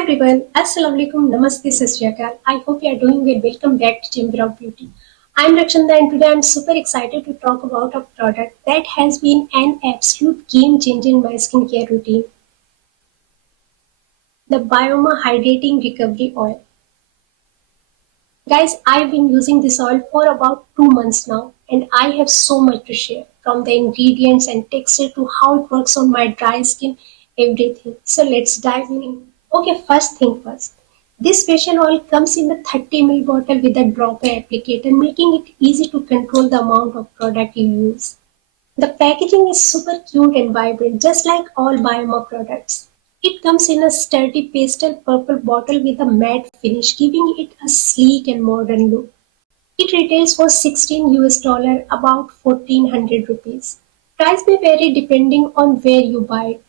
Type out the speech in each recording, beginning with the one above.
everyone, Assalamualaikum, Namaste, Sasyakal. I hope you are doing well. Welcome back to Chamber of Beauty. I'm Rakshanda and today I'm super excited to talk about a product that has been an absolute game changer in my skincare routine, the Bioma Hydrating Recovery Oil. Guys, I've been using this oil for about 2 months now and I have so much to share from the ingredients and texture to how it works on my dry skin, everything. So let's dive in. Okay, first thing first. This facial oil comes in a 30 ml bottle with a dropper applicator, making it easy to control the amount of product you use. The packaging is super cute and vibrant, just like all Bioma products. It comes in a sturdy pastel purple bottle with a matte finish, giving it a sleek and modern look. It retails for 16 US dollar, about 1400 rupees. Price may vary depending on where you buy it.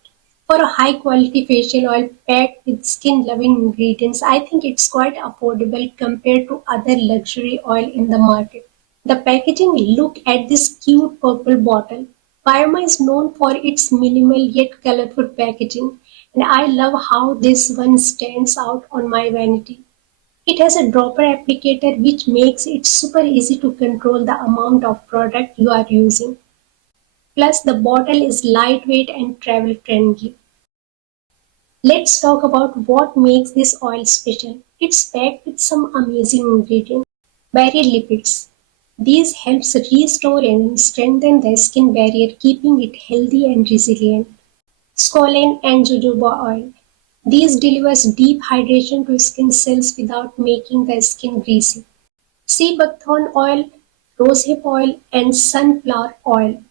For a high quality facial oil packed with skin loving ingredients, I think it's quite affordable compared to other luxury oil in the market. The packaging, look at this cute purple bottle. Bioma is known for its minimal yet colorful packaging, and I love how this one stands out on my vanity. It has a dropper applicator which makes it super easy to control the amount of product you are using. Plus, the bottle is lightweight and travel friendly. Let's talk about what makes this oil special. It's packed with some amazing ingredients. Barrier lipids. These helps restore and strengthen the skin barrier, keeping it healthy and resilient. Squalane and jojoba oil. These delivers deep hydration to skin cells without making the skin greasy. Sea buckthorn oil, rosehip oil, and sunflower oil.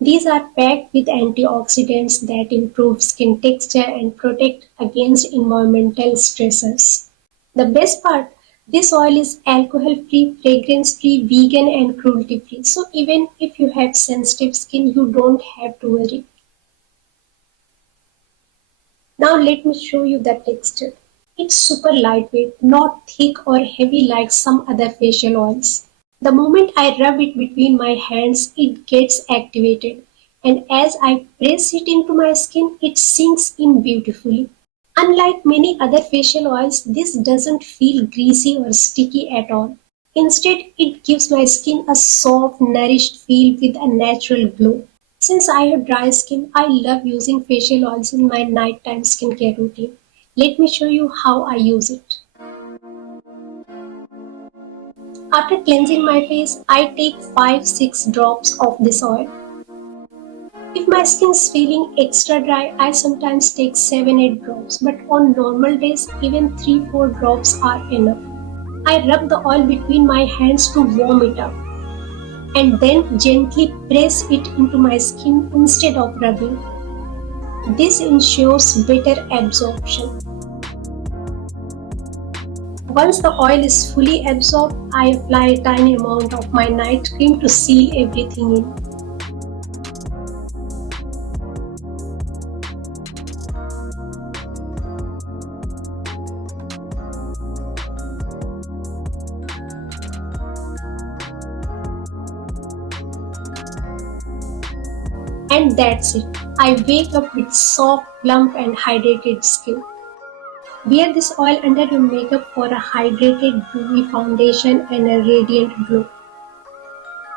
These are packed with antioxidants that improve skin texture and protect against environmental stressors. The best part, this oil is alcohol-free, fragrance-free, vegan and cruelty-free. So even if you have sensitive skin, you don't have to worry. Now let me show you the texture. It's super lightweight, not thick or heavy like some other facial oils. The moment I rub it between my hands, it gets activated, and as I press it into my skin, it sinks in beautifully. Unlike many other facial oils, this doesn't feel greasy or sticky at all. Instead, it gives my skin a soft, nourished feel with a natural glow. Since I have dry skin, I love using facial oils in my nighttime skincare routine. Let me show you how I use it. After cleansing my face, I take 5-6 drops of this oil. If my skin is feeling extra dry, I sometimes take 7-8 drops, but on normal days, even 3-4 drops are enough. I rub the oil between my hands to warm it up and then gently press it into my skin instead of rubbing. This ensures better absorption. Once the oil is fully absorbed, I apply a tiny amount of my night cream to seal everything in. And that's it. I wake up with soft, plump and hydrated skin. Wear this oil under your makeup for a hydrated, dewy foundation and a radiant glow.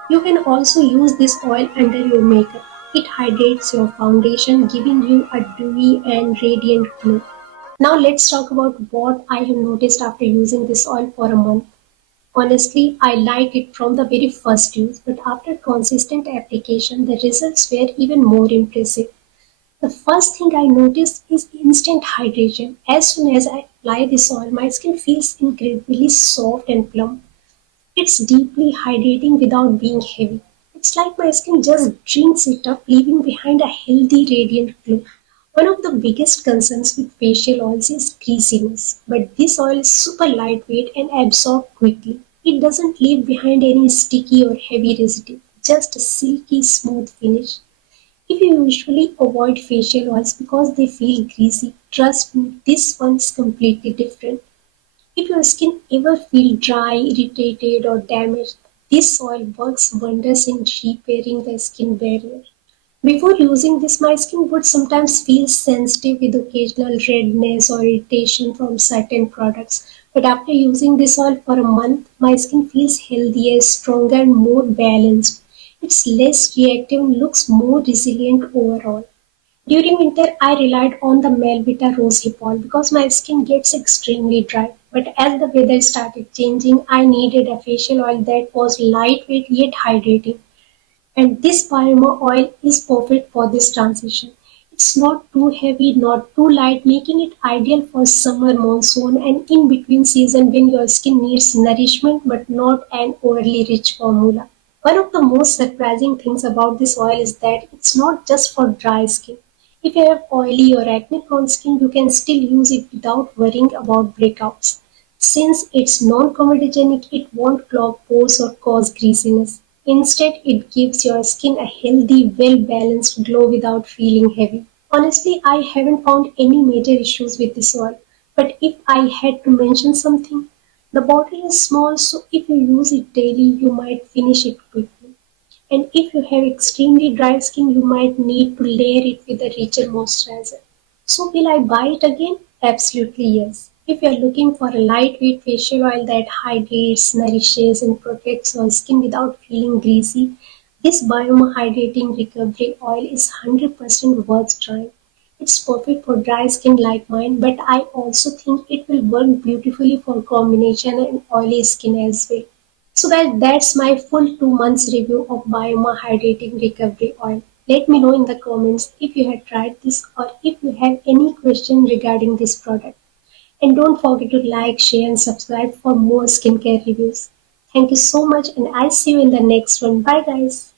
You can also use this oil under your makeup. It hydrates your foundation, giving you a dewy and radiant glow. Now let's talk about what I have noticed after using this oil for a month. Honestly, I liked it from the very first use, but after consistent application, the results were even more impressive. The first thing I noticed is instant hydration. As soon as I apply this oil, my skin feels incredibly soft and plump. It's deeply hydrating without being heavy. It's like my skin just drinks it up, leaving behind a healthy, radiant glow. One of the biggest concerns with facial oils is greasiness, but this oil is super lightweight and absorbs quickly. It doesn't leave behind any sticky or heavy residue, just a silky, smooth finish. If you usually avoid facial oils because they feel greasy, trust me, this one's completely different. If your skin ever feel dry, irritated or damaged, this oil works wonders in repairing the skin barrier. Before using this, my skin would sometimes feel sensitive with occasional redness or irritation from certain products. But after using this oil for a month, my skin feels healthier, stronger, and more balanced. It's less reactive and looks more resilient overall. During winter, I relied on the Melvita Rose Hip Oil because my skin gets extremely dry. But as the weather started changing, I needed a facial oil that was lightweight yet hydrating. And this Parma oil is perfect for this transition. It's not too heavy, not too light, making it ideal for summer, monsoon, and in between season when your skin needs nourishment but not an overly rich formula. One of the most surprising things about this oil is that it's not just for dry skin. If you have oily or acne prone skin, you can still use it without worrying about breakouts. Since it's non-comedogenic, it won't clog pores or cause greasiness. Instead, it gives your skin a healthy, well-balanced glow without feeling heavy. Honestly, I haven't found any major issues with this oil. But if I had to mention something, the bottle is small, so if you use it daily, you might finish it quickly. And if you have extremely dry skin, you might need to layer it with a richer moisturizer. So, will I buy it again? Absolutely yes. If you are looking for a lightweight facial oil that hydrates, nourishes, and protects your skin without feeling greasy, this Biome Hydrating Recovery Oil is 100% worth trying. It's perfect for dry skin like mine, but I also think it will work beautifully for combination and oily skin as well. So guys, that's my full 2 months review of Bioma Hydrating Recovery Oil. Let me know in the comments if you have tried this or if you have any question regarding this product. And don't forget to like, share and subscribe for more skincare reviews. Thank you so much and I'll see you in the next one. Bye guys.